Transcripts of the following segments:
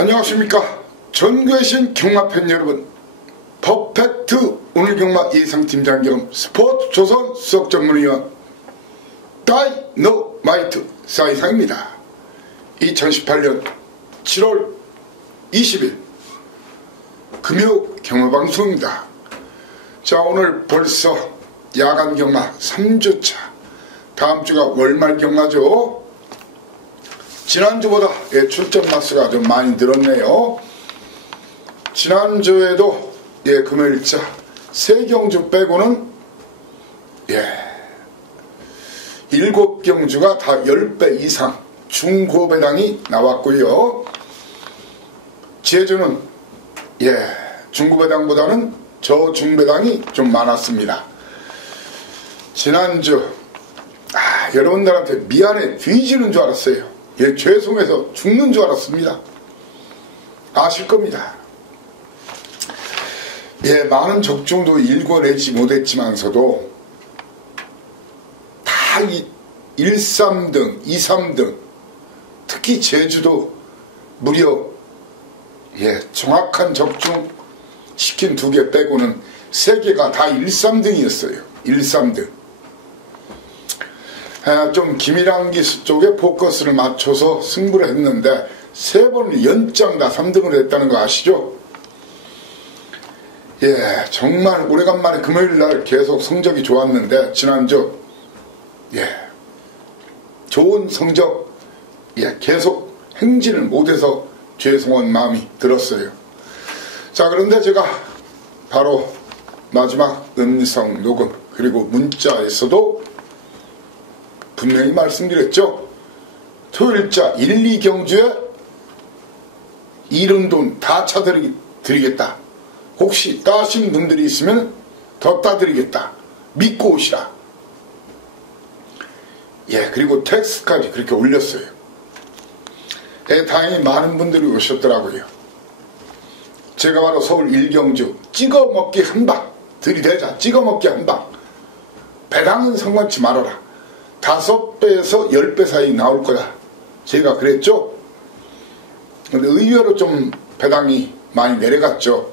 안녕하십니까. 전국에신 경마팬 여러분, 퍼펙트 오늘 경마 예상팀장 겸 스포츠조선 수석전문위원 다이너마이트 사이상입니다. 2018년 7월 20일 금요 경마방송입니다. 자, 오늘 벌써 야간 경마 3주차, 다음주가 월말 경마죠. 지난주보다 출전 마수가 좀 많이 늘었네요. 지난주에도 금요일자 세경주 빼고는 7경주가 다 10배 이상 중고배당이 나왔고요. 제주는 중고배당보다는 저중배당이 좀 많았습니다. 지난주 여러분들한테 미안해 뒤지는 줄 알았어요. 죄송해서 죽는 줄 알았습니다. 아실 겁니다. 많은 적중도 읽어내지 못했지만서도 다 1, 3등, 2, 3등, 특히 제주도 무려 정확한 적중 시킨 2개 빼고는 3개가 다 1, 3등이었어요. 1, 3등. 좀 기밀한기 쪽에 포커스를 맞춰서 승부를 했는데 3번을 연장 다 3등을 했다는 거 아시죠? 정말 오래간만에 금요일날 계속 성적이 좋았는데 지난주 좋은 성적 계속 행진을 못해서 죄송한 마음이 들었어요. 자, 그런데 제가 바로 마지막 음성 녹음 그리고 문자에서도 분명히 말씀드렸죠. 토요일자 1, 2경주에 잃은 돈 다 차드리겠다. 혹시 따신 분들이 있으면 더 따드리겠다. 믿고 오시라. 그리고 텍스트까지 그렇게 올렸어요. 다행히 많은 분들이 오셨더라고요. 제가 바로 서울 1경주 찍어먹기 한방 들이대자. 찍어먹기 한방. 배당은 상관치 말아라. 5배에서 10배 사이 나올 거다. 제가 그랬죠. 근데 의외로 좀 배당이 많이 내려갔죠.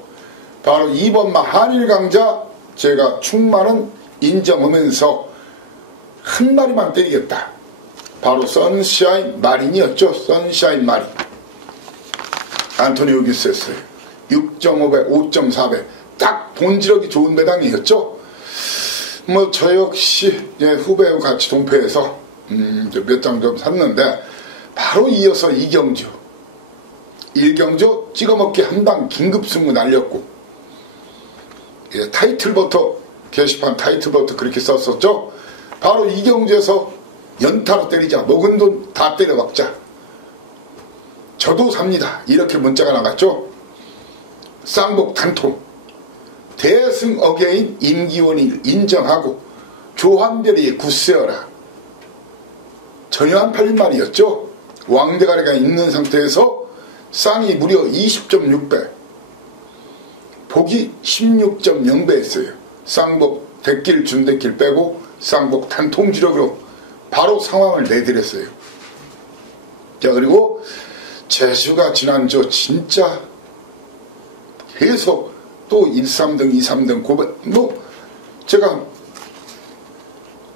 바로 2번마 한일강자 제가 충만은 인정하면서 한 마리만 때리겠다. 바로 선샤인 마린이었죠. 선샤인 마린. 안토니 우기스였어요. 6.5배, 5.4배. 딱 본지력이 좋은 배당이었죠. 저 역시 후배와 같이 동패해서 몇 장 좀 샀는데 바로 이어서 2경주 1경주 찍어먹기 한방 긴급승부 날렸고 타이틀부터 게시판 타이틀부터 그렇게 썼었죠. 바로 2경주에서 연타로 때리자. 먹은 돈 다 때려박자. 저도 삽니다. 이렇게 문자가 나갔죠. 쌍복 단통 대승 어게인 임기원이 인정하고 조한별이 굳세어라. 전혀 안 팔린 말이었죠. 왕대가리가 있는 상태에서 쌍이 무려 20.6배 복이 16.0배였어요. 쌍복 대길 준대길 빼고 쌍복 단통주력으로 바로 상황을 내드렸어요. 자, 그리고 제주가 지난주 진짜 계속 또 1, 3등, 2, 3등, 9배, 제가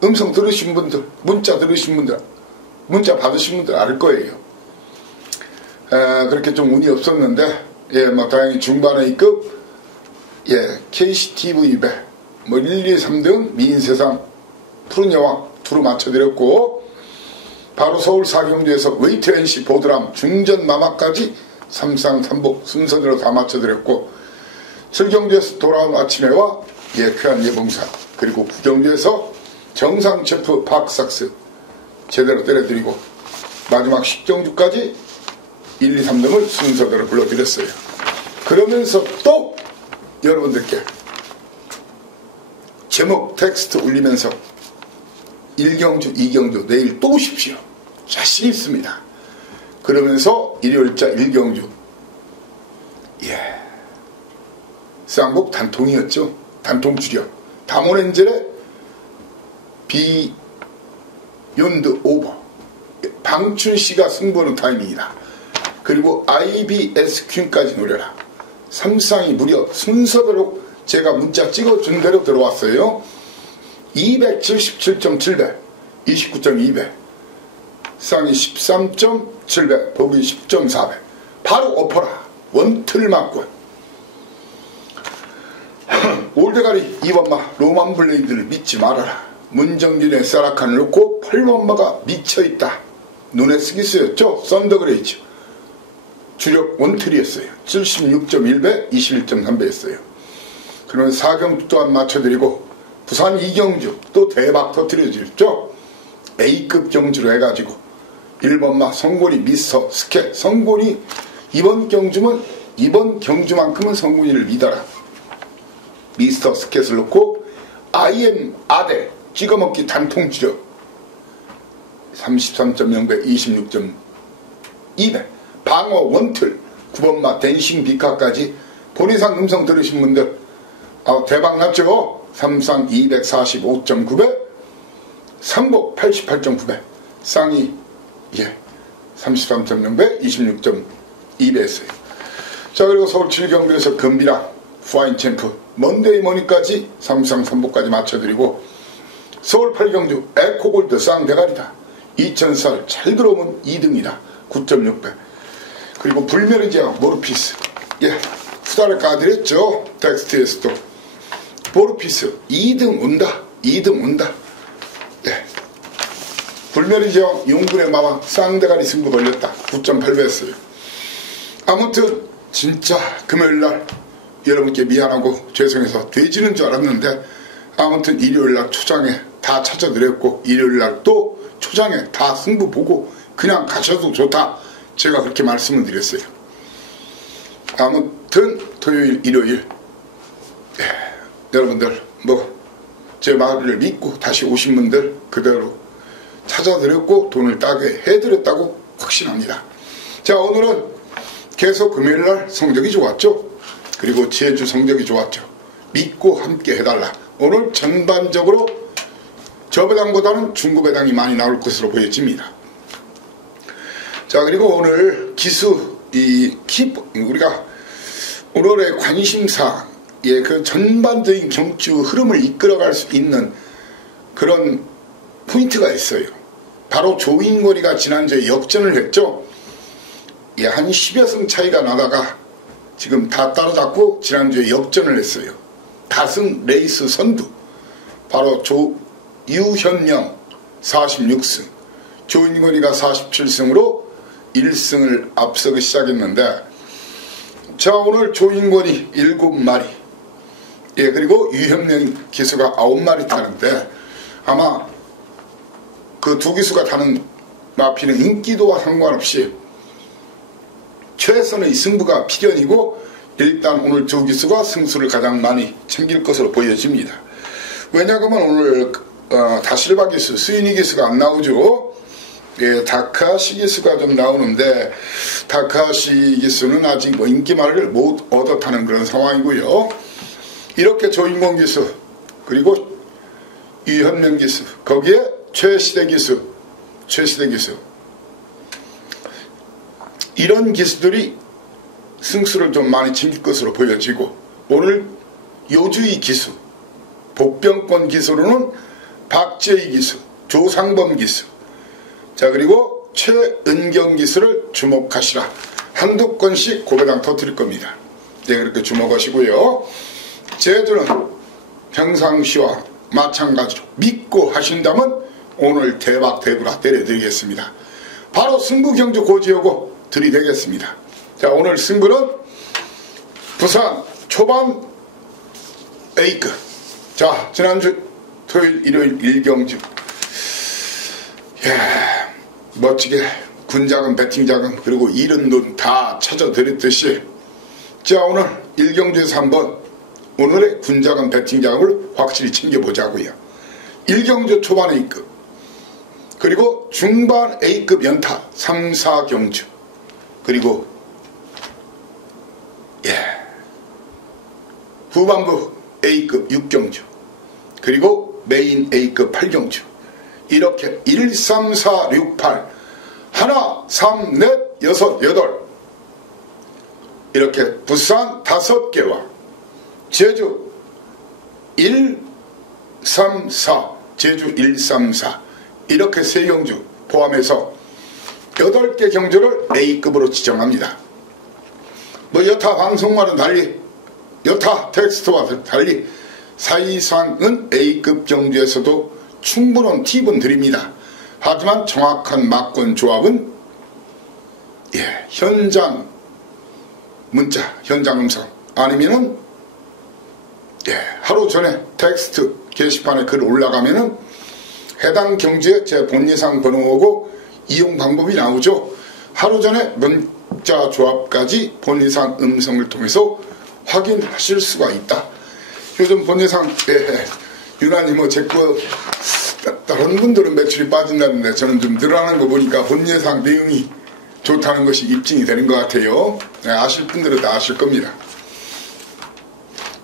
음성 들으신 분들, 문자 들으신 분들, 문자 받으신 분들 알 거예요. 그렇게 좀 운이 없었는데, 다행히 중반에 A급, KCTV 배, 1, 2, 3등, 미인세상, 푸른 여왕, 두루 맞춰드렸고, 바로 서울 4경주에서 웨이트 NC 보드람, 중전 마마까지 3상 3복 순서대로 다 맞춰드렸고, 7경주에서 돌아온 아침에와 쾌한 예봉사, 그리고 9경주에서 정상 체프 박삭스 제대로 때려드리고 마지막 10경주까지 1, 2, 3등을 순서대로 불러드렸어요. 그러면서 또 여러분들께 제목 텍스트 올리면서 1경주, 2경주 내일 또 오십시오. 자신 있습니다. 그러면서 일요일자 1경주 쌍복 단통이었죠. 단통 주력. 다모렌젤의 비욘드 오버. 방춘씨가 승부하는 타이밍이다. 그 그리고 IBS 퀸까지 노려라. 3쌍이 무려 순서대로 제가 문자 찍어준 대로 들어왔어요. 277.700, 29.200, 쌍이 13.700, 보기 10.400. 바로 엎어라. 원틀 맞고. 올대가리 2번마 로만 블레이드를 믿지 말아라. 문정진의 세라칸을 놓고 8번마가 미쳐있다. 눈에 쓰기 쓰였죠. 썬더그레이즈 주력 원틀이었어요. 76.1배, 21.3배였어요. 그러면 4경주 또한 맞춰드리고 부산 이경주 또 대박 터뜨려주죠. A급 경주로 해가지고 1번마 성곤이 미스터 스케. 성곤이 이번 경주만큼은 성곤이를 믿어라. 미스터 스켓을 놓고 IM 아델 찍어먹기 단통치료 33.0배, 26.2배. 방어 원틀 9번마 댄싱 비카까지 본인상 음성 들으신 분들 대박났죠. 3쌍 245.9배, 3복 88.9배, 쌍이 33.0배, 26.2배였어요. 자, 그리고 서울 7경주에서 금비랑 파인 챔프 먼데이 머니까지 3쌍 3복까지 맞춰드리고 서울 8경주 에코골드 쌍대가리다. 2000살 잘 들어오면 2등이다. 9.6배. 그리고 불멸의제왕 모르피스 후다를 까드렸죠. 텍스트에서도 모르피스 2등 온다. 2등 온다. 불멸의제왕 용군의 마왕 쌍대가리 승부 걸렸다. 9.8배였어요. 아무튼 진짜 금요일날 여러분께 미안하고 죄송해서 돼지는 줄 알았는데 아무튼 일요일날 초장에 다 찾아드렸고 일요일날 또 초장에 다 승부 보고 그냥 가셔도 좋다. 제가 그렇게 말씀을 드렸어요. 아무튼 토요일 일요일 여러분들 제 말을 믿고 다시 오신 분들 그대로 찾아드렸고 돈을 따게 해드렸다고 확신합니다. 자, 오늘은 계속 금요일날 성적이 좋았죠. 그리고 지난주 성적이 좋았죠. 믿고 함께 해달라. 오늘 전반적으로 저배당보다는 중고배당이 많이 나올 것으로 보여집니다. 자, 그리고 오늘 기수 우리가 오늘의 관심사 그 전반적인 경주 흐름을 이끌어갈 수 있는 그런 포인트가 있어요. 바로 조인권이가 지난주에 역전을 했죠. 한 10여 승 차이가 나다가 지금 다 따라잡고 지난주에 역전을 했어요. 다승 레이스 선두. 바로 유현영 46승, 조인권이가 47승으로 1승을 앞서기 시작했는데, 자, 오늘 조인권이 7마리, 그리고 유현영 기수가 9마리 타는데 아마 그 두 기수가 타는 마피는 인기도와 상관없이 최선의 승부가 필연이고 일단 오늘 두 기수가 승수를 가장 많이 챙길 것으로 보여집니다. 왜냐하면 오늘 다실바 기수, 스위니 기수가 안 나오죠. 다카시 기수가 좀 나오는데 다카시 기수는 아직 인기말을 못 얻어 타는 그런 상황이고요. 이렇게 조인권 기수 그리고 유현명 기수 거기에 최시대 기수 이런 기수들이 승수를 좀 많이 챙길 것으로 보여지고 오늘 요주의 기수 복병권 기수로는 박재희 기수, 조상범 기수, 자, 그리고 최은경 기수를 주목하시라. 한두 건씩 고배당 터뜨릴 겁니다. 그렇게 주목하시고요. 제주는 평상시와 마찬가지로 믿고 하신다면 오늘 대박 대구라 때려드리겠습니다. 바로 승부 경주 고지하고 들이대겠습니다. 자, 오늘 승부는 부산 초반 A급. 자, 지난주 토요일 일요일 1경주 멋지게 군자금 배팅자금 그리고 잃은 돈 다 찾아드렸듯이 자, 오늘 1경주에서 한번 오늘의 군자금 배팅자금을 확실히 챙겨보자고요. 1경주 초반 A급 그리고 중반 A급 연타 3, 4경주 그리고 후반부 A급 6경주 그리고 메인 A급 8경주 이렇게 1, 3, 4, 6, 8 하나, 3, 넷, 6, 8 이렇게 부산 5개와 제주 1, 3, 4, 제주 1, 3, 4 이렇게 3경주 포함해서 8개 경주를 A급으로 지정합니다. 뭐 여타 방송과는 달리, 여타 텍스트와 달리 사이상은 A급 경주에서도 충분한 팁은 드립니다. 하지만 정확한 막권 조합은 현장 문자, 현장 음성 아니면은 하루 전에 텍스트 게시판에 글 올라가면은 해당 경주에 제 본예상 번호하고 이용 방법이 나오죠. 하루 전에 문자 조합까지 본예상 음성을 통해서 확인하실 수가 있다. 요즘 본예상 유난히 뭐 제거 다른 분들은 매출이 빠진다는데 저는 좀 늘어나는 거 보니까 본예상 내용이 좋다는 것이 입증이 되는 것 같아요. 아실 분들은 다 아실 겁니다.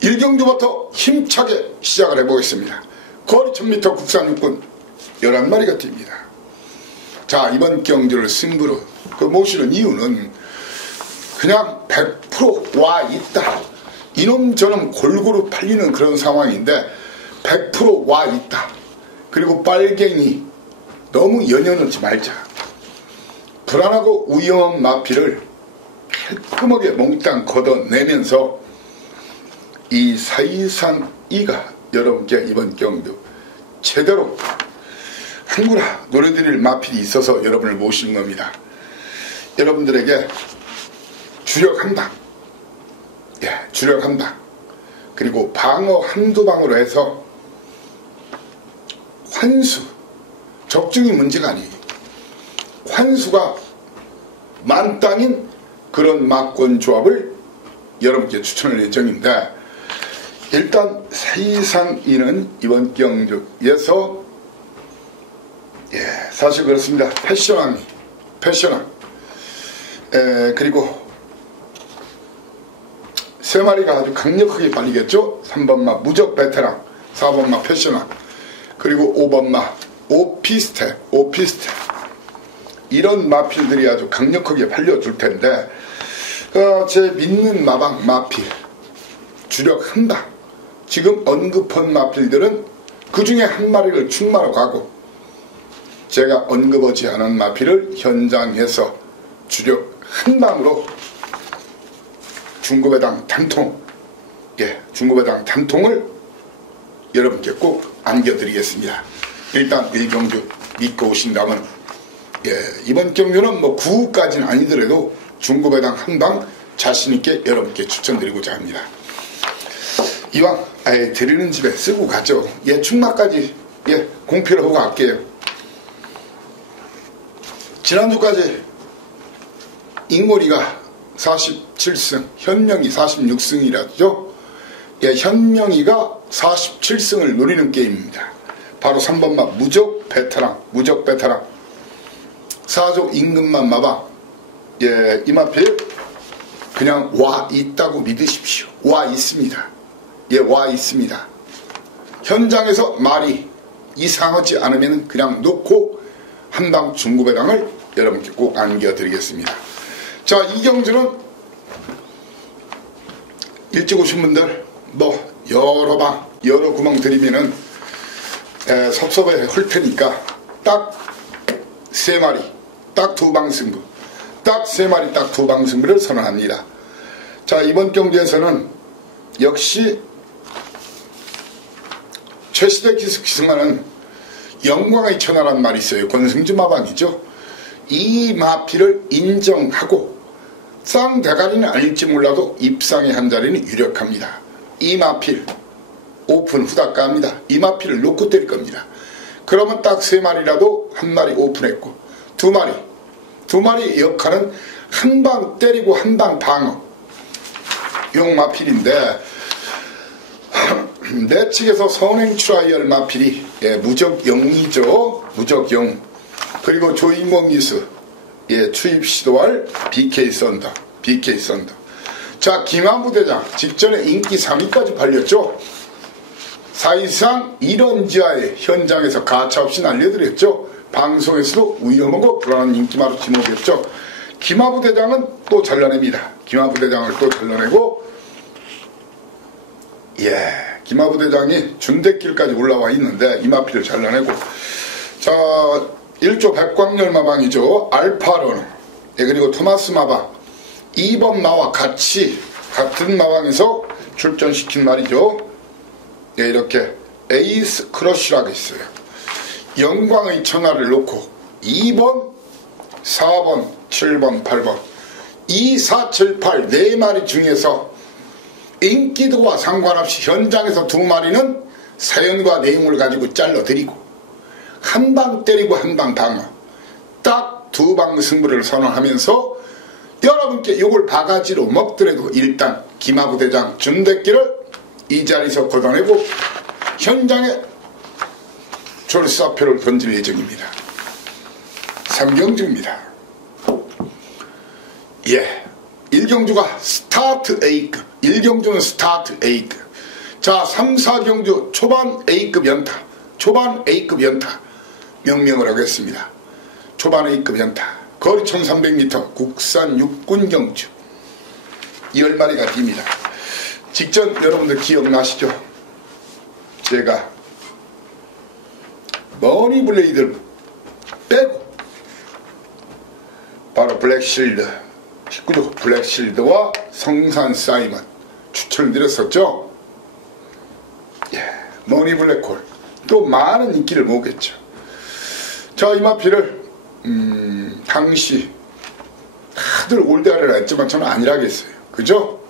1경주부터 힘차게 시작을 해보겠습니다. 거리 1000m 국산 육군 11마리가 뜁니다. 자, 이번 경주를 승부로 모시는 이유는 그냥 100% 와 있다. 이놈 저놈 골고루 팔리는 그런 상황인데 100% 와 있다. 그리고 빨갱이 너무 연연하지 말자. 불안하고 위험한 마피를 깔끔하게 몽땅 걷어내면서 이 사이상 이가 여러분께 이번 경주 제대로 한구나 노래드릴 마필이 있어서 여러분을 모시는 겁니다. 여러분들에게 주력 한 방, 주력 한 방, 그리고 방어 한두 방으로 해서 환수, 적중이 문제가 아니에요. 환수가 만땅인 그런 막권 조합을 여러분께 추천할 예정인데, 일단 사이상이는 이번 경주에서 사실 그렇습니다. 패션왕 그리고 3마리가 아주 강력하게 팔리겠죠. 3번마 무적 베테랑, 4번마 패션왕, 그리고 5번마 오피스텔 이런 마필들이 아주 강력하게 팔려줄 텐데, 제 믿는 마방 마필 주력 한방, 지금 언급한 마필들은 그 중에 한 마리를 충마로 가고, 제가 언급하지 않은 마필을 현장에서 주력 한 방으로 중고배당 단통, 중고배당 단통을 여러분께 꼭 안겨드리겠습니다. 일단 1경주 믿고 오신다면, 이번 경주는 뭐 9까지는 아니더라도 중고배당 한 방 자신있게 여러분께 추천드리고자 합니다. 이왕 드리는 집에 쓰고 가죠. 충마까지 공표를 하고 갈게요. 지난주까지 인골이가 47승, 현명이 46승이라죠. 현명이가 47승을 노리는 게임입니다. 바로 3번마 무적 베테랑, 4조 임금만 마방. 이 마필 그냥 와 있다고 믿으십시오. 와 있습니다. 와 있습니다. 현장에서 말이 이상하지 않으면 그냥 놓고 한방 중고배당을 여러분께 꼭 안겨드리겠습니다. 자, 이 경주는 일찍 오신 분들 뭐 여러 구멍 드리면은 섭섭해 할 테니까 딱 3마리, 딱 2방 승부, 딱 3마리, 딱 2방 승부를 선언합니다. 자, 이번 경주에서는 역시 최시대 기승만은 영광의 천하란 말이 있어요. 권승주 마방이죠. 이 마필을 인정하고 쌍대가리는 아닐지 몰라도 입상의 한 자리는 유력합니다. 이 마필 오픈 후다까합니다. 이 마필을 놓고 때릴 겁니다. 그러면 딱 3마리라도 한 마리 오픈했고, 2마리 역할은 한 방 때리고 한 방 방어 용 마필인데, 내 측에서 선행 트라이얼 마필이 무적영이죠. 무적영. 그리고 조인공 미수 투입 시도할 BK 썬더. 자, 김한부 대장 직전에 인기 3위까지 팔렸죠. 사실상 이런 지하에 현장에서 가차없이 날려드렸죠. 방송에서도 위험하고 불안한 인기 마루 지목이었죠. 김한부 대장은 또 잘라냅니다. 기마부대장을 또 잘라내고, 기마부대장이 준대길까지 올라와 있는데 이마피를 잘라내고, 자 1조 백광열마방이죠. 알파론, 그리고 토마스 마방 2번 마와 같은 마방에서 출전시킨 말이죠. 이렇게 에이스 크러쉬라고 있어요. 영광의 천하를 놓고 2번, 4번, 7번, 8번 2, 4, 7, 8 4마리 중에서 인기도와 상관없이 현장에서 2마리는 사연과 내용을 가지고 잘라드리고 한 방 때리고 한 방 방어, 딱 2방 승부를 선언하면서 여러분께 이걸 바가지로 먹더라도 일단 기마부대장 준대기를 이 자리에서 걷어내고 현장에 졸사표를 던질 예정입니다. 삼경주입니다. 1경주가 스타트 A급, 1경주는 스타트 A급. 자 3, 4경주 초반 A급 연타, 초반 A급 연타 명명을 하겠습니다. 초반 A급 연타, 거리 1300m, 국산 육군 경주 10마리가 뜁니다. 직전 여러분들 기억나시죠? 제가 머니블레이드를 빼고 바로 블랙실드 19조 블랙실드와 성산 사이먼 추천을 드렸었죠. 머니블랙홀 또 많은 인기를 모으겠죠. 자 이마피를 당시 다들 올드하리라 했지만 저는 아니라겠어요. 그죠?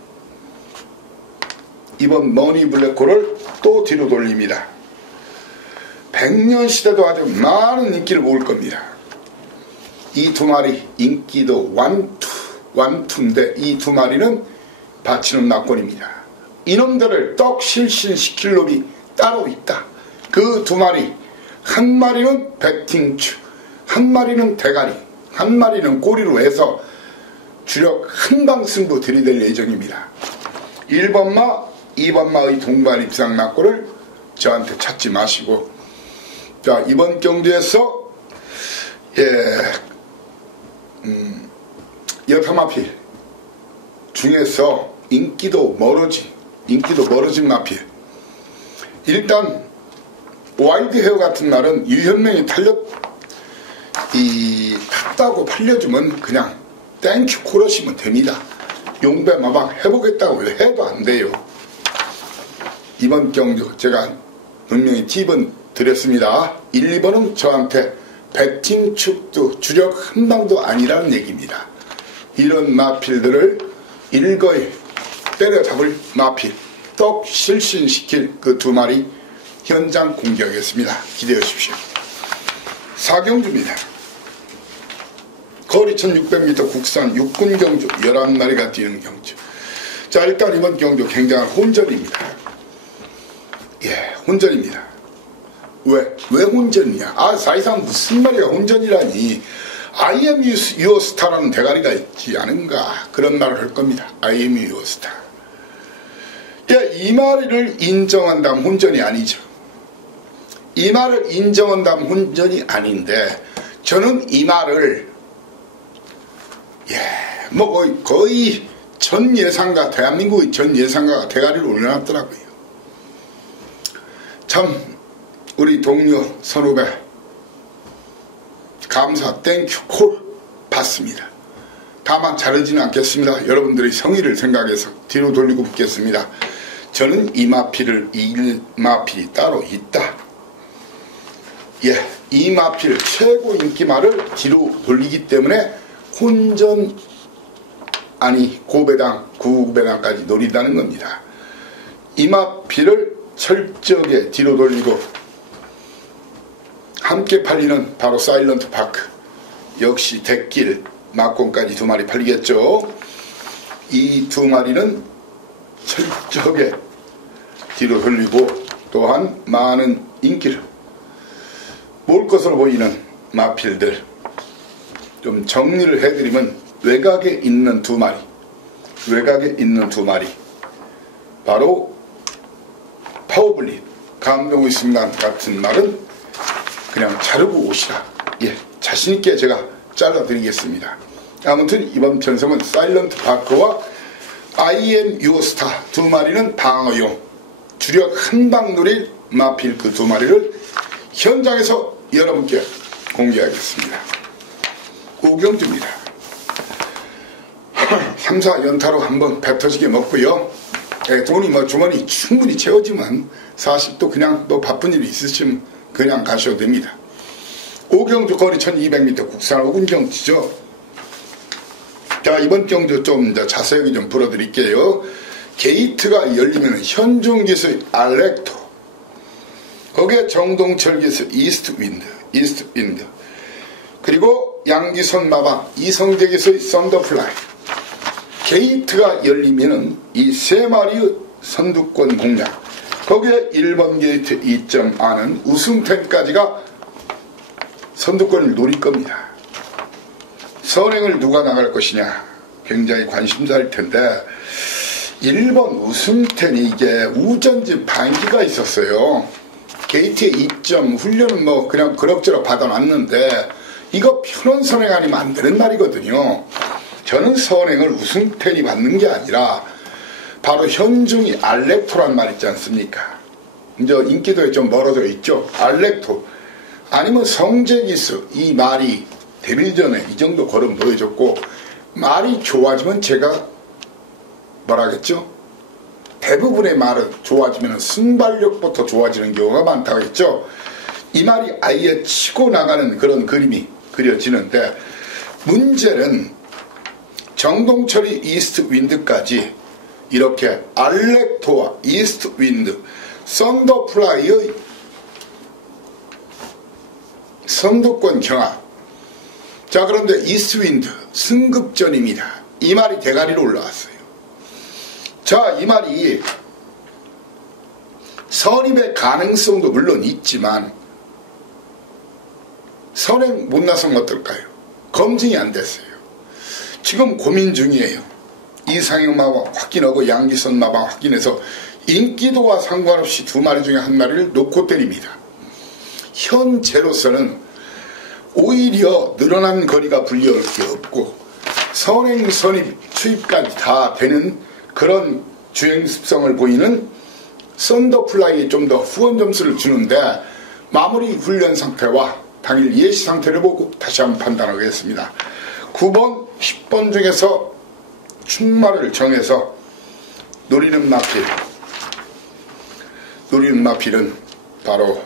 이번 머니블랙홀을 또 뒤로 돌립니다. 100년 시대도 아주 많은 인기를 모을 겁니다. 이 2마리 인기도 완투인데 이 2마리는 바치는 낙권입니다. 이놈들을 떡 실신시킬 놈이 따로 있다. 그 2마리, 한 마리는 배팅추, 한 마리는 대가리, 한 마리는 꼬리로 해서 주력 한방 승부 들이댈 예정입니다. 1번마, 2번마의 동반 입상 낙권을 저한테 찾지 마시고, 자 이번 경주에서 여타마필 중에서 인기도 멀어진 마필, 일단 와이드 헤어 같은 날은 유현명이 탔다고 팔려주면 그냥 땡큐 코러시면 됩니다. 용배 마방 해보겠다고 해도 안 돼요. 이번 경주 제가 분명히 팁은 드렸습니다. 1, 2번은 저한테 배팅 축도 주력 한 방도 아니라는 얘기입니다. 이런 마필들을 일거에 때려잡을 마필, 떡 실신시킬 그 2마리 현장 공개하겠습니다. 기대해 주십시오. 4경주입니다. 거리 1600m 국산 육군 경주 11마리가 뛰는 경주. 자 일단 이번 경주 굉장한 혼전입니다. 혼전입니다. 왜 혼전이냐? 사실상 무슨 말이야 혼전이라니. I am your star라는 대가리가 있지 않은가 그런 말을 할 겁니다. I am your star. 이 말을 인정한다면 혼전이 아니죠. 이 말을 인정한다면 혼전이 아닌데 저는 이 말을 거의 전 예상가, 대한민국의 전 예상가가 대가리를 올려놨더라고요. 참 우리 동료 선후배 감사 땡큐 콜 받습니다. 다만 자르지는 않겠습니다. 여러분들의 성의를 생각해서 뒤로 돌리고 묻겠습니다. 저는 이 마필을 이길 마필이 따로 있다. 이 마필 최고 인기말을 뒤로 돌리기 때문에 혼전 아니 고배당 구배당까지 노린다는 겁니다. 이 마필을 철저하게 뒤로 돌리고 함께 팔리는 바로 사일런트 파크, 역시 대길 막공까지 2마리 팔리겠죠. 이 2마리는 철저하게 뒤로 돌리고 또한 많은 인기를 모을 것으로 보이는 마필들 좀 정리를 해드리면 외곽에 있는 2마리, 바로 파워블릿, 감동의 순간 같은 말은 그냥 자르고 오시라. 자신있게 제가 잘라드리겠습니다. 아무튼 이번 편성은 사일런트 파크와 IM 유어스타 두 마리는 방어용, 주력 한방 노릴 마필 그 두 마리를 현장에서 여러분께 공개하겠습니다. 우경주입니다. 3, 4 연타로 한번 배 터지게 먹고요. 돈이 주머니 충분히 채워지면 40도 그냥 바쁜 일이 있으시면 그냥 가셔도 됩니다. 오경주 거리 1200m 국산 오군경지죠. 자, 이번 경주 좀 자세하게 좀 풀어드릴게요. 게이트가 열리면 현중기술 알렉토, 거기에 정동철 기술 이스트 윈드, 그리고 양기선 마방 이성재 기술 썬더플라이. 게이트가 열리면은 이 세 마리의 선두권 공략, 거기에 1번 게이트 2.4는 우승템까지가 선두권을 노릴 겁니다. 선행을 누가 나갈 것이냐 굉장히 관심사일 텐데, 1번 우승텐이 이게 우전지 반기가 있었어요. 게이트에 2점 훈련은 그냥 그럭저럭 받아놨는데 이거 편원 선행 아니면 안 되는 말이거든요. 저는 선행을 우승텐이 받는 게 아니라 바로 현중이 알렉토란 말 있지 않습니까? 이제 인기도에 좀 멀어져 있죠. 알렉토 아니면 성재기수, 이 말이 데뷔 전에 이 정도 걸음 보여줬고, 말이 좋아지면 제가 뭐라겠죠? 대부분의 말은 좋아지면 순발력부터 좋아지는 경우가 많다고 했죠. 이 말이 아예 치고 나가는 그런 그림이 그려지는데, 문제는 정동철이 이스트 윈드까지 이렇게 알렉토와 이스트 윈드, 썬더플라이의 선두권 경합. 자, 그런데 이스트 윈드 승급전입니다. 이 말이 대가리로 올라왔어요. 자, 이 말이 선입의 가능성도 물론 있지만 선행 못 나서면 어떨까요? 검증이 안 됐어요. 지금 고민 중이에요. 이상형 마방 확인하고 양기선 마방 확인해서 인기도와 상관없이 두 마리 중에 한 마리를 놓고 때립니다. 현재로서는 오히려 늘어난 거리가 불리할 게 없고 선행, 선입, 추입까지 다 되는 그런 주행 습성을 보이는 썬더플라이에 좀 더 후원 점수를 주는데, 마무리 훈련 상태와 당일 예시 상태를 보고 다시 한번 판단하겠습니다. 9번, 10번 중에서 충마를 정해서 노리는 마필은 바로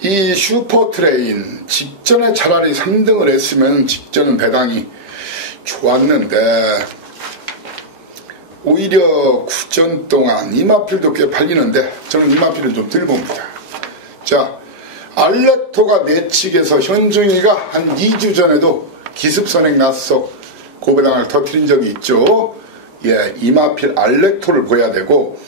이 슈퍼트레인. 직전에 차라리 3등을 했으면 직전은 배당이 좋았는데 오히려 9전 동안 이 마필도 꽤 팔리는데 저는 이 마필을 좀 덜 봅니다. 자, 알렉토가 내측에서 현중이가 한 2주 전에도 기습선행 나서 고배당을 터뜨린 적이 있죠. 예, 이 마필 알렉토를 보여야 되고,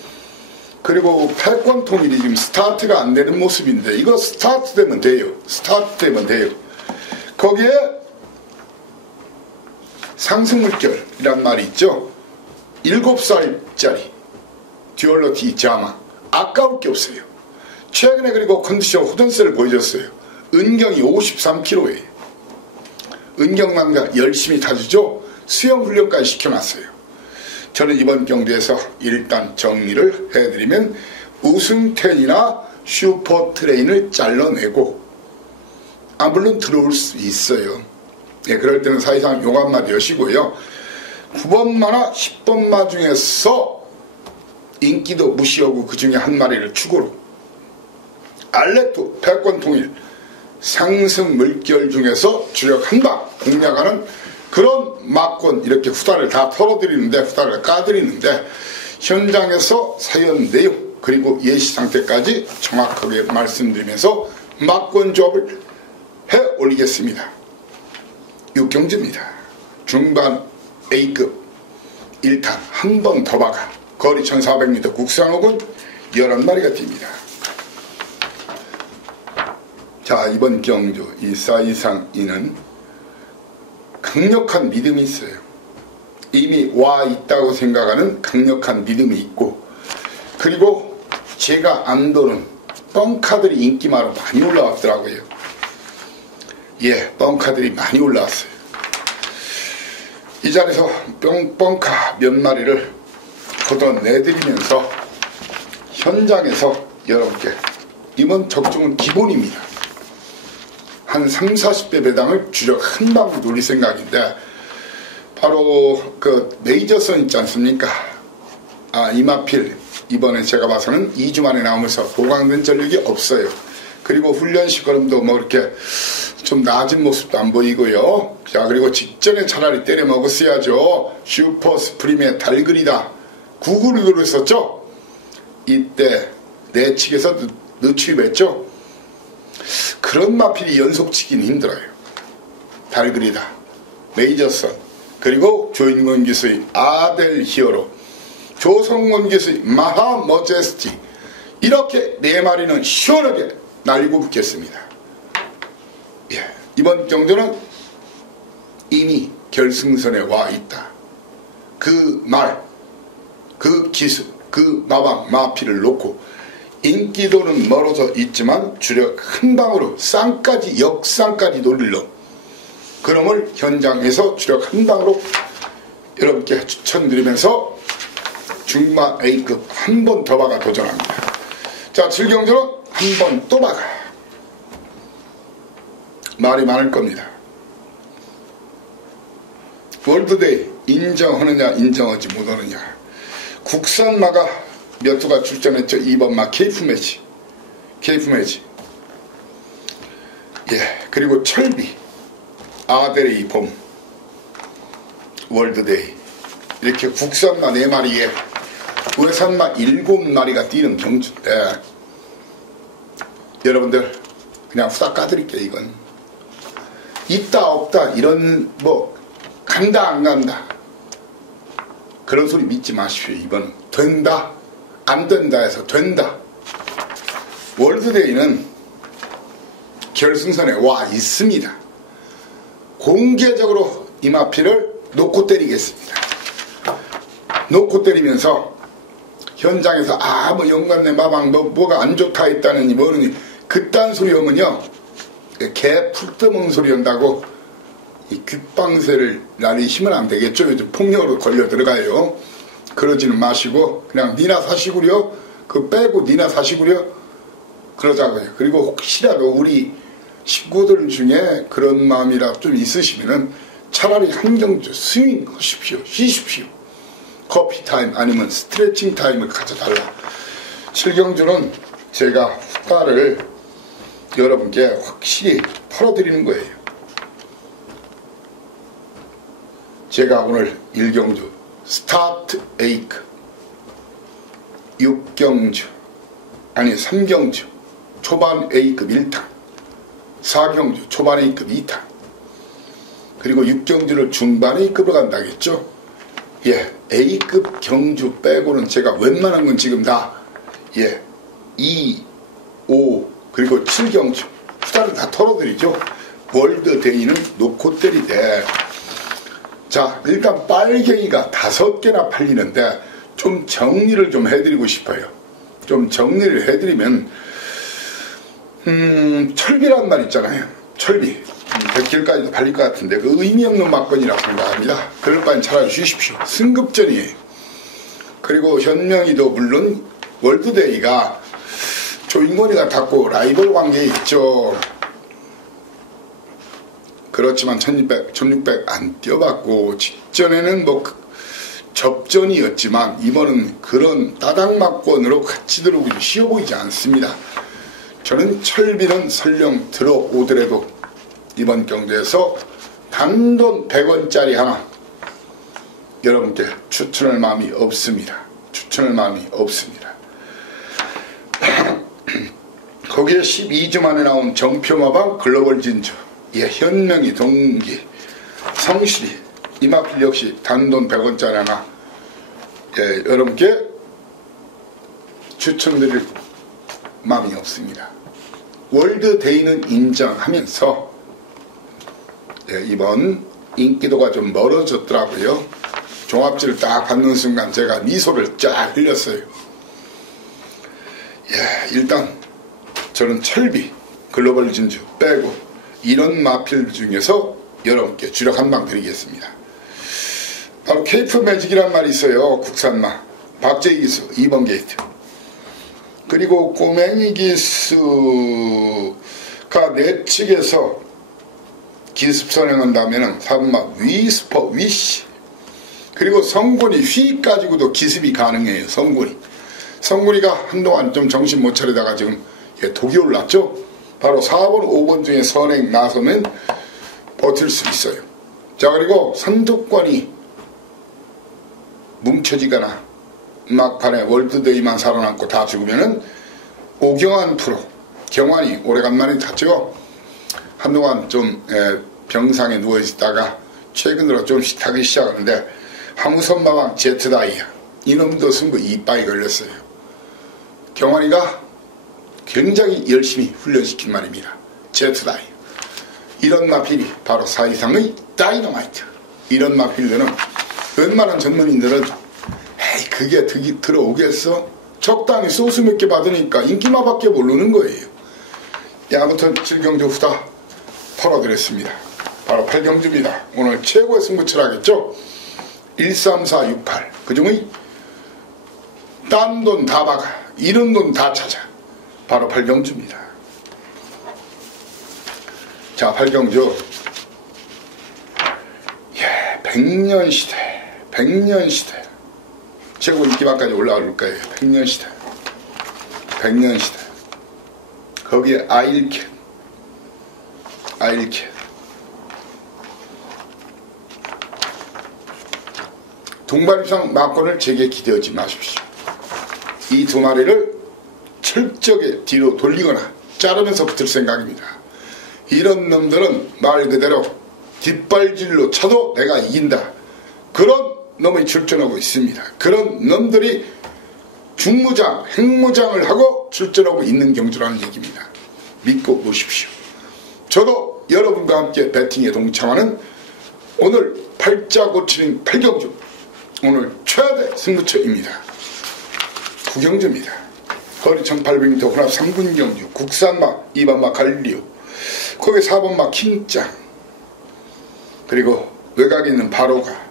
그리고 패권통일이 지금 스타트가 안 되는 모습인데 이거 스타트 되면 돼요. 거기에 상승물결이란 말이 있죠. 7살짜리 듀얼러티 자마, 아까울 게 없어요. 최근에 그리고 컨디션 후전세를 보여줬어요. 은경이 53kg예요. 은경남과 열심히 타주죠. 수영훈련까지 시켜놨어요. 저는 이번 경주에서 일단 정리를 해드리면 우승텐이나 슈퍼트레인을 잘라내고, 물론 들어올 수 있어요. 예, 그럴 때는 사실상 용 한마디 하시고요. 9번마나 10번마 중에서 인기도 무시하고 그 중에 한 마리를 추구로 알렉토, 패권통일, 상승 물결 중에서 주력 한방 공략하는 그런 막권, 이렇게 후다를 다 털어드리는데, 후다를 까드리는데, 현장에서 사연 내용 그리고 예시 상태까지 정확하게 말씀드리면서 막권 조합을 해 올리겠습니다. 육경주입니다. 중반 A급 1탄 한 번 더 박아 거리 1400m 국산호군 11마리가 뜁니다. 자, 이번 경주 이 사이상이는 강력한 믿음이 있어요. 이미 와 있다고 생각하는 강력한 믿음이 있고, 그리고 제가 안 도는 뻥카들이 인기마로 많이 올라왔더라고요. 예, 뻥카들이 많이 올라왔어요. 이 자리에서 뿅뻥카 몇 마리를 걷어내드리면서 현장에서 여러분께 이번 적중은 기본입니다. 한 3, 40배 배당을 주력 한 방울 돌릴 생각인데 바로 그 메이저선 있지 않습니까? 이마필 이번에 제가 봐서는 2주 만에 나오면서 보강된 전력이 없어요. 그리고 훈련 시걸음도 뭐 이렇게 좀 나아진 모습도 안 보이고요. 자, 그리고 직전에 차라리 때려 먹었어야죠. 슈퍼 스프림의 달그리다 999를 썼죠. 이때 내측에서 늦추입했죠. 그런 마필이 연속치기는 힘들어요. 달그리다, 메이저선, 그리고 조인권 기수의 아델 히어로, 조성원 기수의 마하 머제스티, 이렇게 네 마리는 시원하게 날고 붙겠습니다. 예, 이번 경주는 이미 결승선에 와 있다. 그 말, 그 기술, 그 마방 마필을 놓고 인기도는 멀어져 있지만 주력 한 방으로 쌍까지 역쌍까지 돌릴 놈, 그놈을 현장에서 주력 한 방으로 여러분께 추천드리면서 중마 A급 한 번 더 박아 도전합니다. 자, 7경주는 한 번 또 박아. 말이 많을 겁니다. 월드데이 인정하느냐 인정하지 못하느냐. 국산마가 몇 수가 출전했죠. 2번마 케이프매치. 예, 그리고 철비, 아델의 봄, 월드데이, 이렇게 국산마 4마리에 외산마 7마리가 뛰는 경주인데 여러분들 그냥 후딱 까드릴게요. 이건 있다 없다 이런 뭐 간다 안 간다 그런 소리 믿지 마십시오. 이번은 된다 안 된다 해서 된다. 월드데이는 결승선에 와 있습니다. 공개적으로 이마피를 놓고 때리겠습니다. 놓고 때리면서 현장에서 뭐 영감네 마방 뭐가 안 좋다 했다느니 뭐느니 그딴 소리 오면요, 개 풀 떠먹는 소리 한다고 이 귓방새를 날리시면 안 되겠죠. 요즘 폭력으로 걸려 들어가요. 그러지는 마시고 그냥 니나 사시구려, 그 빼고 니나 사시구려 그러자고요. 그리고 혹시라도 우리 식구들 중에 그런 마음이라 좀 있으시면은 차라리 한 경주 스윙 하십시오. 쉬십시오. 커피 타임 아니면 스트레칭 타임을 가져달라. 7경주는 제가 후가를 여러분께 확실히 털어드리는 거예요. 제가 오늘 1경주 스타트 A급, 6경주 아니 3경주 초반 A급 1탄, 4경주 초반 A급 2탄, 그리고 6경주를 중반 A급으로 간다겠죠. 예, A급 경주 빼고는 제가 웬만한 건 지금 다 2, 5 그리고 7경주 수다를 다 털어드리죠. 월드데이는 놓고 때리되, 자, 일단 빨갱이가 5개나 팔리는데 좀 정리를 좀 해드리고 싶어요. 좀 정리를 해드리면 철비란 말 있잖아요. 철비 100개까지도 팔릴 것 같은데 그 의미 없는 막건이라고 생각합니다. 그럴 바엔 차라리 쉬십시오. 승급전이에요. 그리고 현명이도 물론 월드데이가 조인권이가 닫고 라이벌 관계에 있죠. 그렇지만 1600 안 뛰어봤고 직전에는 뭐 접전이었지만 이번은 그런 따닥막권으로 같이 들어오기 쉬워 보이지 않습니다. 저는 철비는 설령 들어오더라도 이번 경주에서 단돈 100원짜리 하나 여러분께 추천할 마음이 없습니다. 거기에 12주 만에 나온 정표마방 글로벌 진주, 현명이 동기, 성실이, 이마필 역시 단돈 100원짜리 하나 여러분께 추천드릴 마음이 없습니다. 월드데이는 인정하면서 이번 인기도가 좀 멀어졌더라고요. 종합지를 딱 받는 순간 제가 미소를 쫙 흘렸어요. 일단 저는 철비, 글로벌 진주 빼고 이런 마필 중에서 여러분께 주력 한 방 드리겠습니다. 바로 케이프 매직이란 말이 있어요. 국산마. 박재희 기수 2번 게이트. 그리고 꼬맹이 기수가 내측에서 기습 선행한다면 3번 위스퍼 위시. 그리고 성군이 휘 가지고도 기습이 가능해요. 성군이가 한동안 좀 정신 못 차리다가 지금 독이 올랐죠. 바로 4번 5번 중에 선행 나서면 버틸 수 있어요. 자, 그리고 선두권이 뭉쳐지거나 막판에 월드데이만 살아남고 다 죽으면은 오경환 프로, 경환이 오래간만에 탔죠. 한동안 좀 병상에 누워있다가 최근 들어 좀씩 타기 시작하는데 항우선마왕 제트다이아 이놈도 승부 이빠이 걸렸어요. 경환이가 굉장히 열심히 훈련시킨 말입니다. 제트다이아. 이런 마필이 바로 사이상의 다이너마이트. 이런 마필들은 웬만한 전문인들은 에이 그게 들어오겠어? 적당히 소스 몇 개 받으니까 인기마밖에 모르는 거예요. 아무튼 7경주 후다 털어드렸습니다. 바로 8경주입니다. 오늘 최고의 승부처를 하겠죠. 1, 3, 4, 6, 8 그중의 딴 돈 다 박아 잃은 돈 다 찾아 바로 8경주입니다. 자, 8경주 100년시대 최고 인기만까지 올라올 거예요. 100년시대 거기에 아일캣 동반입상 막권을 제게 기대하지 마십시오. 이 두 마리를 철저하게 뒤로 돌리거나 자르면서 붙을 생각입니다. 이런 놈들은 말 그대로 뒷발질로 쳐도 내가 이긴다. 그런 놈이 출전하고 있습니다. 그런 놈들이 중무장, 핵무장을 하고 출전하고 있는 경주라는 얘기입니다. 믿고 보십시오. 저도 여러분과 함께 배팅에 동참하는 오늘 팔자고치는 8경주 오늘 최대 승부처입니다. 9경주입니다. 거리 1800m 혼합 3군 경주 국산마 2번마 갈리오 거기 4번마 킹짱 그리고 외곽에 있는 바로가.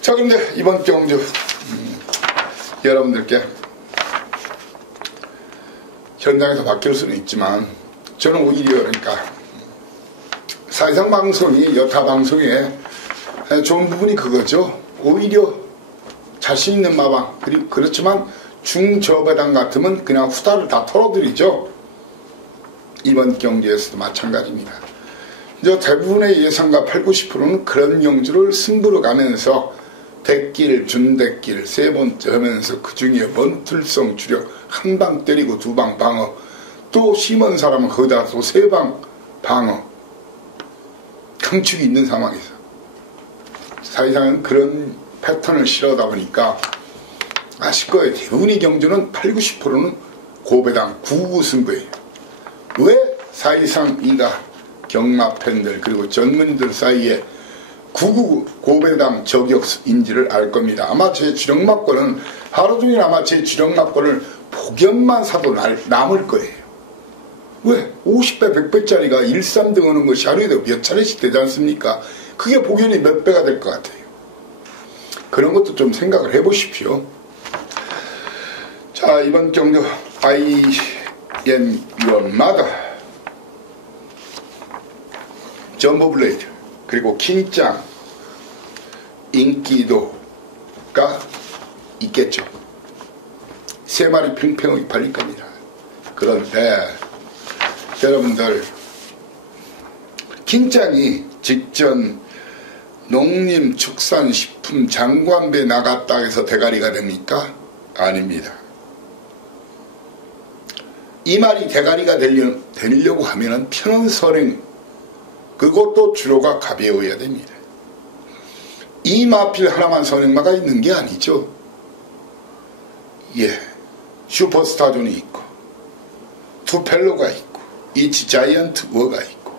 자, 그런데 이번 경주 여러분들께 현장에서 바뀔 수는 있지만 저는 오히려 그러니까 사회상 방송이 여타 방송에 좋은 부분이 그거죠. 오히려 자신 있는 마방 그렇지만 중저배당 같으면 그냥 후다를 다 털어드리죠. 이번 경기에서도 마찬가지입니다. 이제 대부분의 예상가 8, 90%는 그런 경주를 승부로 가면서 대길, 준대길 세 번째 하면서 그 중에 원툴성 주력 한 방 때리고 두 방 방어 또 심은 사람은 거기다 또 세 방 방어 강축이 있는 상황에서 사실상은 그런 패턴을 실어다 보니까 아실 거예요. 대부분의 경주는 8, 90%는 고배당 9구 승부예요. 왜 사실상 이가 경마 팬들 그리고 전문인들 사이에 9구 고배당 저격인지를 알 겁니다. 아마 제 주력막권은 하루 종일 아마 제 주력막권을 복연만 사도 남을 거예요. 왜? 50배 100배짜리가 1, 3등 하는 것이 하루에도 몇 차례씩 되지 않습니까? 그게 복연이 몇 배가 될 것 같아요. 그런 것도 좀 생각을 해보십시오. 자, 이번 경주 I am your mother 점보블레이드 그리고 킹짱 인기도가 있겠죠. 세 마리 팽팽하게 팔릴 겁니다. 그런데 여러분들 킹짱이 직전 농림축산식품 장관배 나갔다 해서 대가리가 됩니까? 아닙니다. 이 말이 대가리가 되려고 하면은 편원선행 그것도 주로가 가벼워야 됩니다. 이 마필 하나만 선행마가 있는 게 아니죠. 슈퍼스타존이 있고 투펠로가 있고 이치 자이언트 워가 있고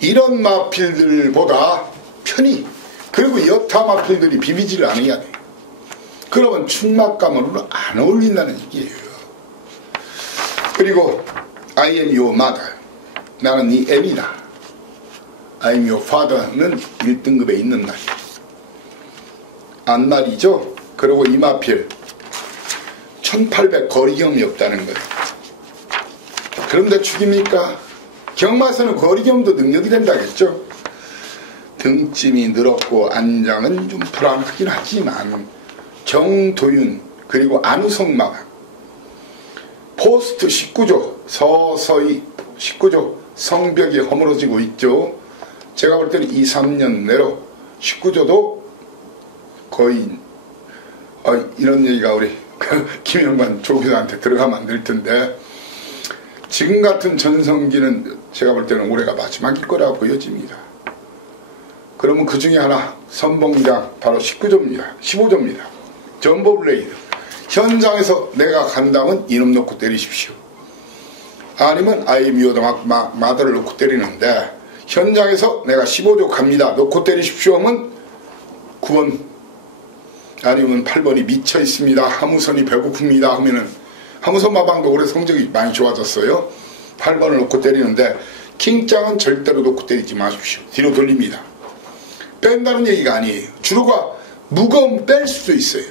이런 마필들보다 편히 그리고 여타 마필들이 비비지를 않아야 돼요. 그러면 충막감으로는 안 어울린다는 얘기예요. 그리고 I am your mother 나는 네 애미다. I am your father는 1등급에 있는 말이에요. 안말이죠. 그리고 이마필 1800 거리경험이 없다는 거예요. 그런데 죽입니까? 경마에서는 거리경험도 능력이 된다겠죠. 등짐이 늘었고 안장은 좀 불안하긴 하지만 정도윤 그리고 안우성마감 포스트 19조 서서히 19조 성벽이 허물어지고 있죠. 제가 볼 때는 2, 3년 내로 19조도 거의 이런 얘기가 우리 김영만 조교수한테 들어가면 안 될 텐데 지금 같은 전성기는 제가 볼 때는 올해가 마지막일 거라고 보여집니다. 그러면 그 중에 하나 선봉장 바로 19조입니다. 15조입니다. 전보블레이드 현장에서 내가 간다면 이놈 놓고 때리십시오. 아니면 아예 미워도 마더를 놓고 때리는데 현장에서 내가 15조 갑니다. 놓고 때리십시오 하면 9번 아니면 8번이 미쳐 있습니다. 하무선이 배고픕니다 하면은 하무선 마방도 올해 성적이 많이 좋아졌어요. 8번을 놓고 때리는데 킹장은 절대로 놓고 때리지 마십시오. 뒤로 돌립니다. 뺀다는 얘기가 아니에요. 주로가 무거움 뺄 수도 있어요.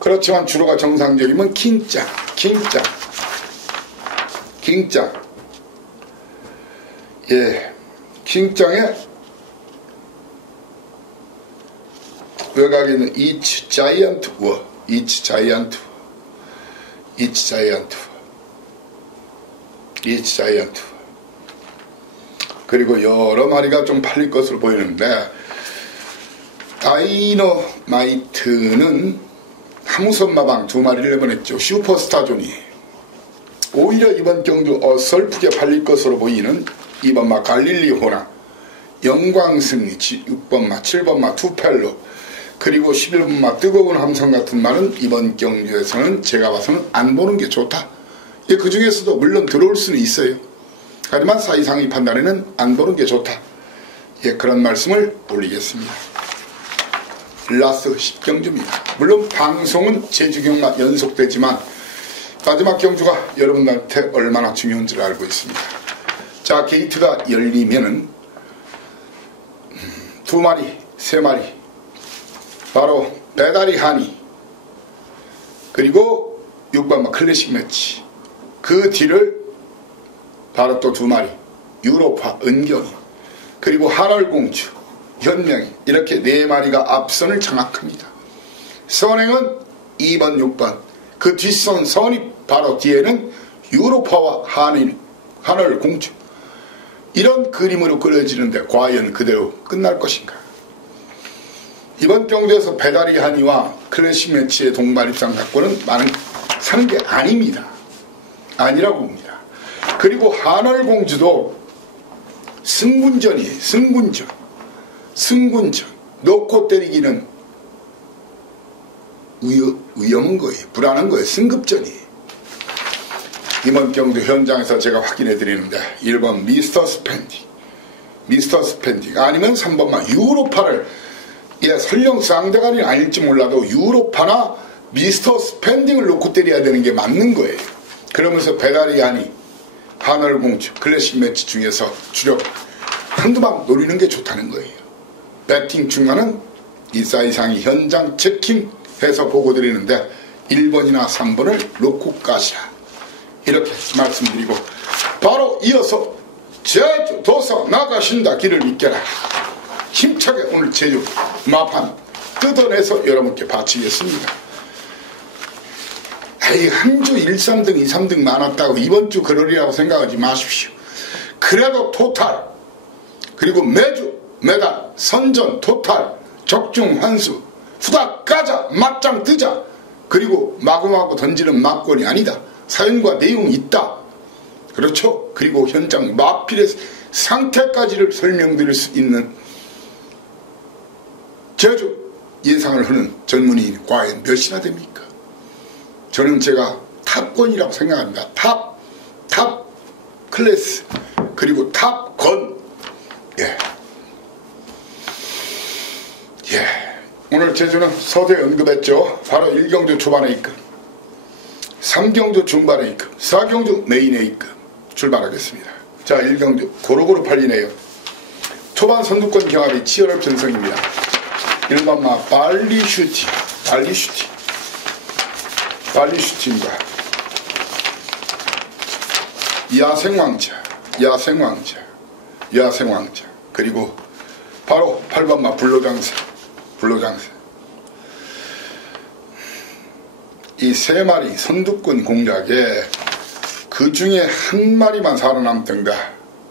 그렇지만 주로가 정상적이면 킹장 예, 킹장에 외곽에 있는 이치 자이언트 그리고 여러 마리가 좀 팔릴 것으로 보이는데 다이너마이트는 하무선 마방 2마리를 내보냈죠. 슈퍼스타존이 오히려 이번 경주 어설프게 팔릴 것으로 보이는 2번마 갈릴리호나 영광승리 6번마 7번마 투펠로 그리고 11번마 뜨거운 함성 같은 말은 이번 경주에서는 제가 봐서는 안 보는 게 좋다. 예, 그 중에서도 물론 들어올 수는 있어요. 하지만 사이상의 판단에는 안 보는 게 좋다. 예, 그런 말씀을 올리겠습니다. 라스 10경주입니다. 물론 방송은 제주경마 연속되지만 마지막 경주가 여러분들한테 얼마나 중요한지를 알고 있습니다. 자, 게이트가 열리면은 2마리, 3마리 바로 배다리 하니 그리고 6번마 클래식 매치 그 뒤를 바로 또 2마리 유로파 은경이 그리고 하랄공주 현명이 이렇게 4마리가 앞선을 장악합니다. 선행은 2번 6번 그 뒷선 선이 바로 뒤에는 유로파와 하늘공주 이런 그림으로 그려지는데 과연 그대로 끝날 것인가. 이번 경주에서 배다리 한이와 클래식 매치의 동반 입상 사건은 많은 사는 게 아닙니다. 아니라고 봅니다. 그리고 하늘공주도 승군전이에요. 승군전 놓고 때리기는 위험한 거예요. 불안한 거예요. 승급전이에요. 이번 경주 현장에서 제가 확인해 드리는데 1번 미스터 스펜딩 아니면 3번만 유로파를 설령 쌍대간이 아닐지 몰라도 유로파나 미스터 스펜딩을 놓고 때려야 되는 게 맞는 거예요. 그러면서 배다리 아니 하늘공주 클래식 매치 중에서 주력 한두 방 노리는 게 좋다는 거예요. 배팅 중간은 이사이상이 현장 체킹해서 보고 드리는데 1번이나 3번을 놓고 가시라 이렇게 말씀드리고 바로 이어서 제주 도서 나가신다 길을 잇겨라 힘차게 오늘 제주 마판 뜯어내서 여러분께 바치겠습니다. 한 주 1, 3등 2, 3등 많았다고 이번 주 그러리라고 생각하지 마십시오. 그래도 토탈 그리고 매주 매달 선전 토탈 적중 환수 후닥 까자 맞짱 뜨자 그리고 마구마구 던지는 막권이 아니다. 사연과 내용이 있다. 그렇죠? 그리고 현장 마필의 상태까지를 설명드릴 수 있는 제주 예상을 하는 전문의인 과연 몇이나 됩니까? 저는 제가 탑권이라고 생각합니다. 탑 클래스 그리고 탑건 오늘 제주는 서두에 언급했죠. 바로 1경주 초반에 입금 3경주 중반에 입금 4경주 메인에 입금 출발하겠습니다. 자 1경주 고루고루 팔리네요. 초반 선두권 경합이 치열할 편성입니다. 1번마 발리슈티입니다. 야생왕자. 그리고 바로 8번마 불로장새. 이 세 마리 선두권 공략에 그 중에 한 마리만 살아남든가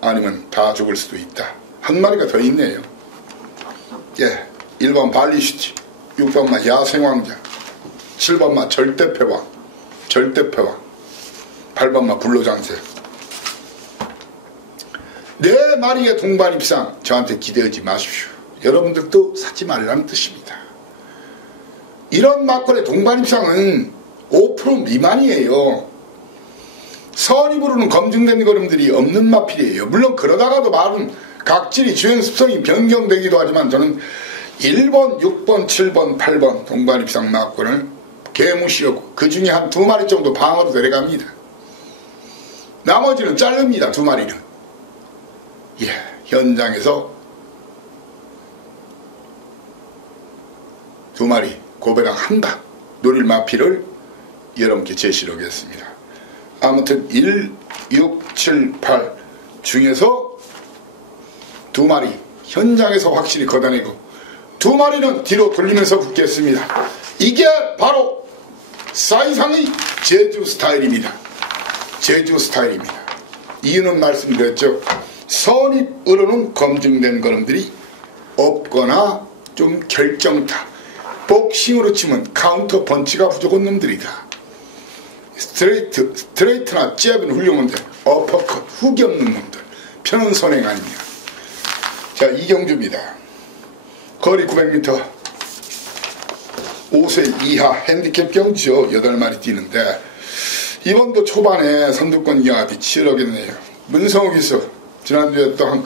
아니면 다 죽을 수도 있다. 한 마리가 더 있네요. 1번 발리슈티, 6번마 야생왕자, 7번마 절대패왕, 8번마 불로장새. 네 마리의 동반입상 저한테 기대하지 마십시오. 여러분들도 사지 말라는 뜻입니다. 이런 막걸리 동반입상은 5% 미만이에요. 선이 부르는 검증된 걸음들이 없는 마필이에요. 물론 그러다가도 말은 각질이 주행습성이 변경되기도 하지만 저는 1번, 6번, 7번, 8번 동반입상 막걸리를 개무시하고 그 중에 한 2마리 정도 방어로 데려갑니다. 나머지는 자릅니다. 2마리는. 현장에서 2마리 고배랑 한 방 노릴 마필을 여러분께 제시를 하겠습니다. 아무튼 1, 6, 7, 8 중에서 2마리 현장에서 확실히 걷어내고 2마리는 뒤로 돌리면서 붙겠습니다. 이게 바로 사이상의 제주 스타일입니다. 이유는 말씀드렸죠. 선입으로는 검증된 걸음들이 없거나 좀 결정타, 복싱으로 치면 카운터 펀치가 부족한 놈들이다. 스트레이트나 잽은 훌륭한데 어퍼컷, 훅이 없는 놈들, 편한 선행 아니냐. 자, 이경주입니다. 거리 900m, 5세 이하 핸디캡 경주죠. 8마리 뛰는데 이번도 초반에 선두권 경합이 치열하겠네요. 문성우 기수, 지난주에 또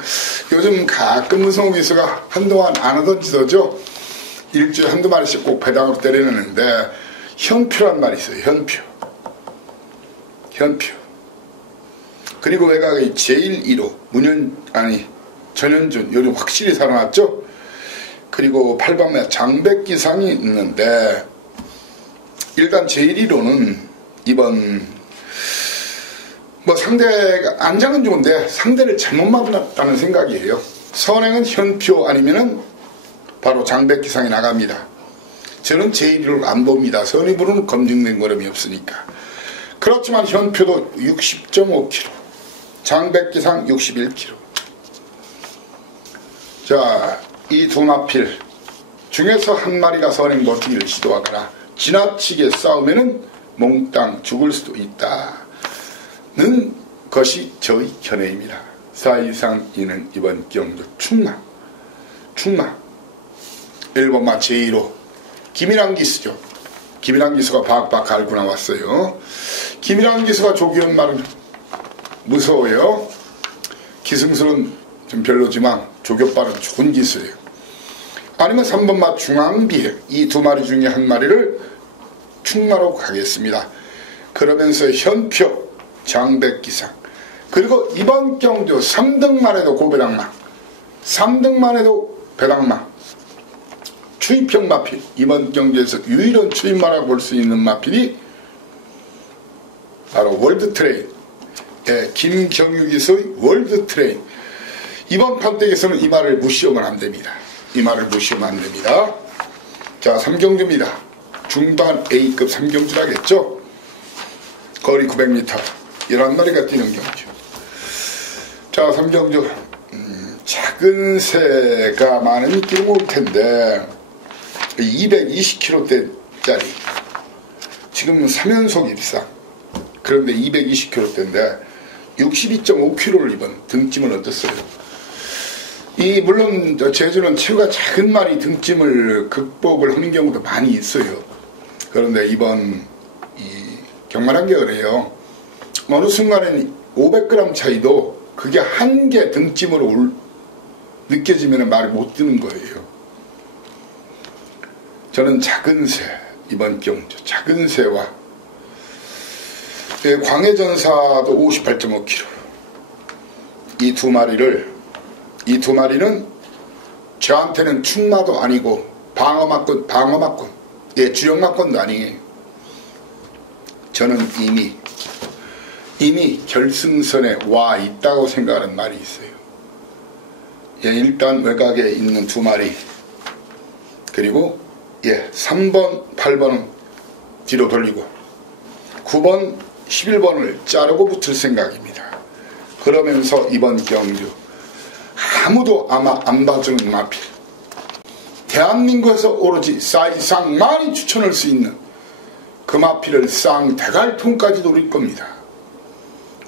요즘 가끔 문성우 기수가 한동안 안 하던 지도죠. 일주일에 한두 마리씩 꼭 배당으로 때려내는데 현표란 말이 있어요. 현표. 그리고 외곽의 제1, 2로 전현준 요즘 확실히 살아났죠. 그리고 8번에 장백기상이 있는데 일단 제1, 2로는 이번 상대가 안장은 좋은데 상대를 잘못 만났다는 생각이에요. 선행은 현표 아니면은 바로 장백기상이 나갑니다. 저는 제1위를 안 봅니다. 선입으로는 검증된 걸음이 없으니까. 그렇지만 현표도 60.5kg, 장백기상 61kg. 자, 이 2마필 중에서 한 마리가 선행 버티기를 시도하거나 지나치게 싸우면은 몽땅 죽을 수도 있다는 것이 저의 견해입니다. 사이상 이는 이번 경주 충마 1번마 제1호 김일환 기수죠. 김일환 기수가 박박 갈고 나왔어요. 김일환 기수가 조기현 말은 무서워요. 기승술은 좀 별로지만 조교발은 좋은 기수예요. 아니면 3번마 중앙비행, 이 2마리 중에 한 마리를 충마로 가겠습니다. 그러면서 현표, 장백기상, 그리고 이번 경주 3등만 해도 고배당망, 3등만 해도 배당망, 추입형 마필, 이번 경주에서 유일한 추입마라고 볼 수 있는 마필이 바로 월드트레인, 김경유 기수의 월드트레인. 이번 판때기에서는 이 말을 무시하면 안 됩니다. 자, 3경주입니다. 중반 A급 3경주라겠죠. 거리 900m, 11마리가 뛰는 경주. 자, 3경주 작은 새가 많은 인기를 모을 텐데 220kg대짜리 지금 3연속 입상, 그런데 220kg대인데 62.5kg를 이번 등짐은 어떻어요? 물론 제주는 체구가 작은 말이 등짐을 극복을 하는 경우도 많이 있어요. 그런데 이번 경만한 게 그래요. 어느 순간엔 500g 차이도 그게 한 개 등짐으로 느껴지면 말이 못 드는 거예요. 저는 작은 새, 이번 경주 작은 새와 광해전사도 58.5kg, 이 두 마리는 저한테는 충마도 아니고 방어막권. 예, 주력막권도 아니에요. 저는 이미 결승선에 와 있다고 생각하는 말이 있어요. 예, 일단 외곽에 있는 두 마리, 그리고 3번, 8번은 뒤로 돌리고 9번, 11번을 자르고 붙을 생각입니다. 그러면서 이번 경주 아무도 아마 안 봐주는 마필, 대한민국에서 오로지 사이상만이 추천할 수 있는 그 마필을 쌍대갈통까지 노릴 겁니다.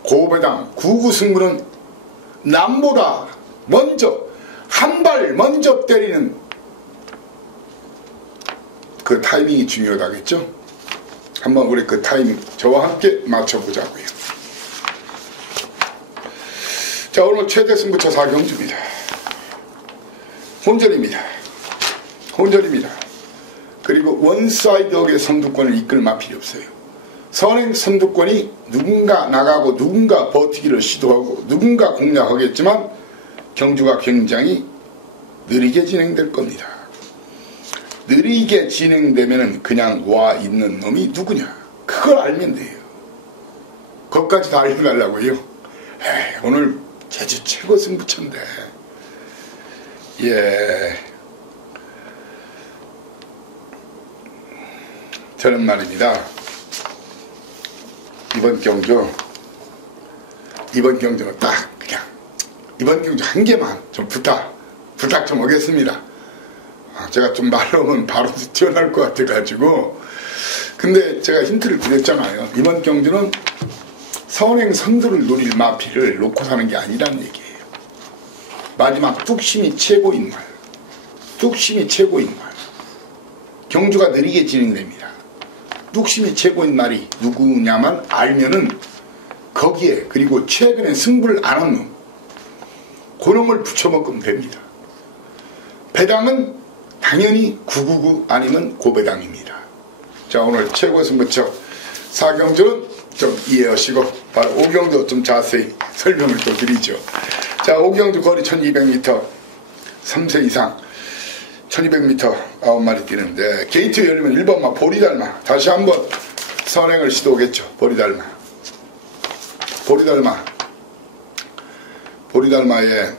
고배당 9구 승부는 남보다 먼저 한 발 먼저 때리는 그 타이밍이 중요하다겠죠. 한번 우리 그 타이밍 저와 함께 맞춰보자고요. 자, 오늘 최대 승부처 4경주입니다. 혼전입니다. 그리고 원사이드역의 선두권을 이끌 마필이 없어요. 선행 선두권이 누군가 나가고 누군가 버티기를 시도하고 누군가 공략하겠지만 경주가 굉장히 느리게 진행될 겁니다. 느리게 진행되면 그냥 와 있는 놈이 누구냐, 그걸 알면 돼요. 그것까지 다 알려달라고요. 오늘 제주 최고 승부처인데, 저는 말입니다, 이번 경주는 딱 그냥 이번 경주 한 개만 좀 부탁 좀 하겠습니다. 제가 좀 말로는 바로 튀어나올 것 같아가지고. 근데 제가 힌트를 드렸잖아요. 이번 경주는 선행 선두를 노릴 마필을 놓고 사는 게 아니란 얘기예요. 마지막 뚝심이 최고인 말. 경주가 느리게 진행됩니다. 뚝심이 최고인 말이 누구냐만 알면은 거기에, 그리고 최근에 승부를 안 한 놈, 그놈을 붙여먹으면 됩니다. 배당은 당연히 999 아니면 고배당입니다. 자, 오늘 최고 승부처 4경주는 좀 이해하시고 바로 5경주 좀 자세히 설명을 또 드리죠. 자, 5경주 거리 1200m, 3세 이상 1200m 9마리 뛰는데, 게이트 열리면 1번마 보리달마 다시 한번 선행을 시도하겠죠. 보리달마에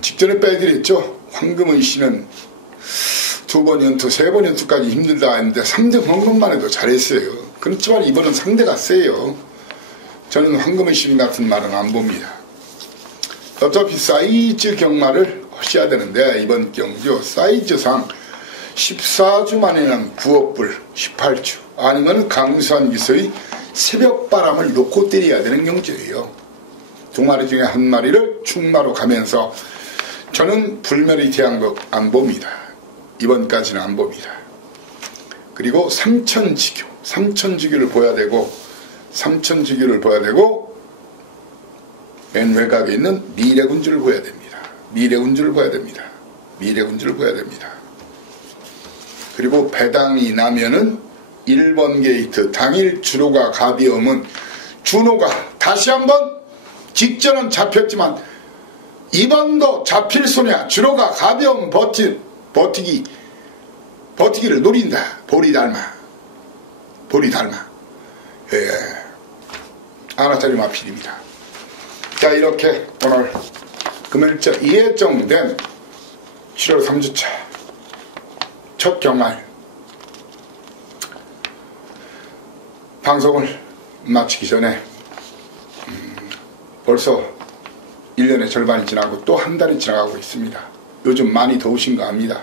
직전에 빼드렸죠. 황금의 씨는 2번 연투, 3번 연투까지 힘들다 했는데 3등 한 것만 해도 잘했어요. 그렇지만 이번은 상대가 세요. 저는 황금의 씨 같은 말은 안 봅니다. 어차피 사이즈 경마를 하셔야 되는데, 이번 경주 사이즈상 14주 만에는 9억불 18주 아니면 강수한 기서의 새벽바람을 놓고 때려야 되는 경주예요. 두 마리 중에 한 마리를 충마로 가면서 저는 불멸의 대한극 안 봅니다. 이번까지는 안 봅니다. 그리고 삼천지교를 보여야 되고 맨 외곽에 있는 미래군주를 보여야 됩니다. 그리고 배당이 나면은 1번 게이트 당일 주로가 갑이 오면 준호가 다시 한번, 직전은 잡혔지만 이번도 잡힐 소냐, 주로가 갑이 오면 버티기를 노린다. 보리달마. 아나짜리 마필입니다. 자, 이렇게 오늘 금일자 예정된 7월 3주차 첫 경말 방송을 마치기 전에 벌써 1년의 절반이 지나고 또 한 달이 지나가고 있습니다. 요즘 많이 더우신 거 압니다.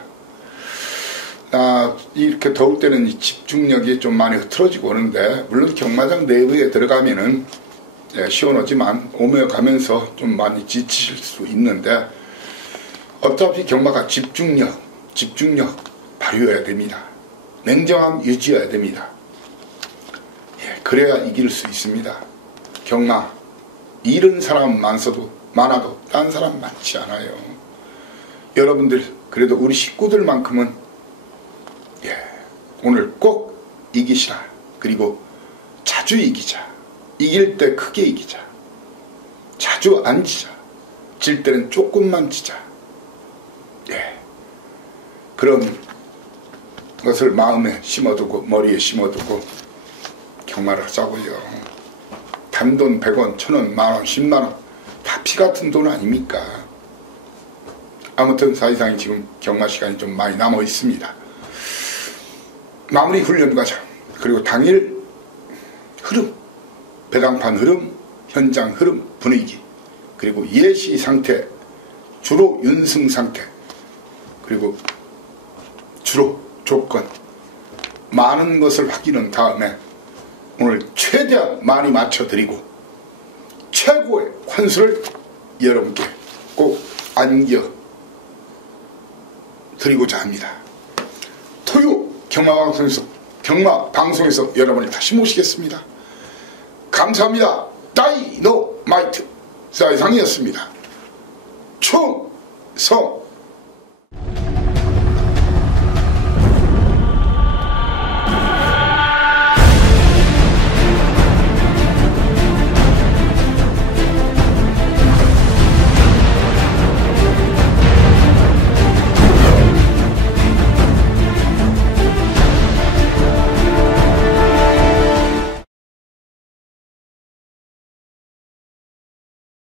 이렇게 더울 때는 이 집중력이 좀 많이 흐트러지고 오는데, 물론 경마장 내부에 들어가면은 시원하지만 오며가면서 좀 많이 지치실 수 있는데, 어차피 경마가 집중력 발휘해야 됩니다. 냉정함 유지해야 됩니다. 그래야 이길 수 있습니다. 경마 잃은 사람 많아도 딴 사람 많지 않아요. 여러분들 그래도 우리 식구들만큼은 오늘 꼭 이기시라. 그리고 자주 이기자. 이길 때 크게 이기자. 자주 안 지자. 질 때는 조금만 지자. 그런 것을 마음에 심어두고 머리에 심어두고 경마를 하자고요. 단돈 100원, 1000원, 만원, 10만원 다 피같은 돈 아닙니까? 아무튼 사실상 지금 경마 시간이 좀 많이 남아 있습니다. 마무리 훈련 과정, 그리고 당일 흐름, 배당판 흐름, 현장 흐름, 분위기, 그리고 예시 상태, 주로 윤승 상태, 그리고 주로 조건, 많은 것을 확인한 다음에 오늘 최대한 많이 맞춰드리고 최고의 환수를 여러분께 꼭 안겨드리고자 합니다. 토요 경마방송에서 여러분을 다시 모시겠습니다. 감사합니다. 다이노마이트 사이상이었습니다. 충성!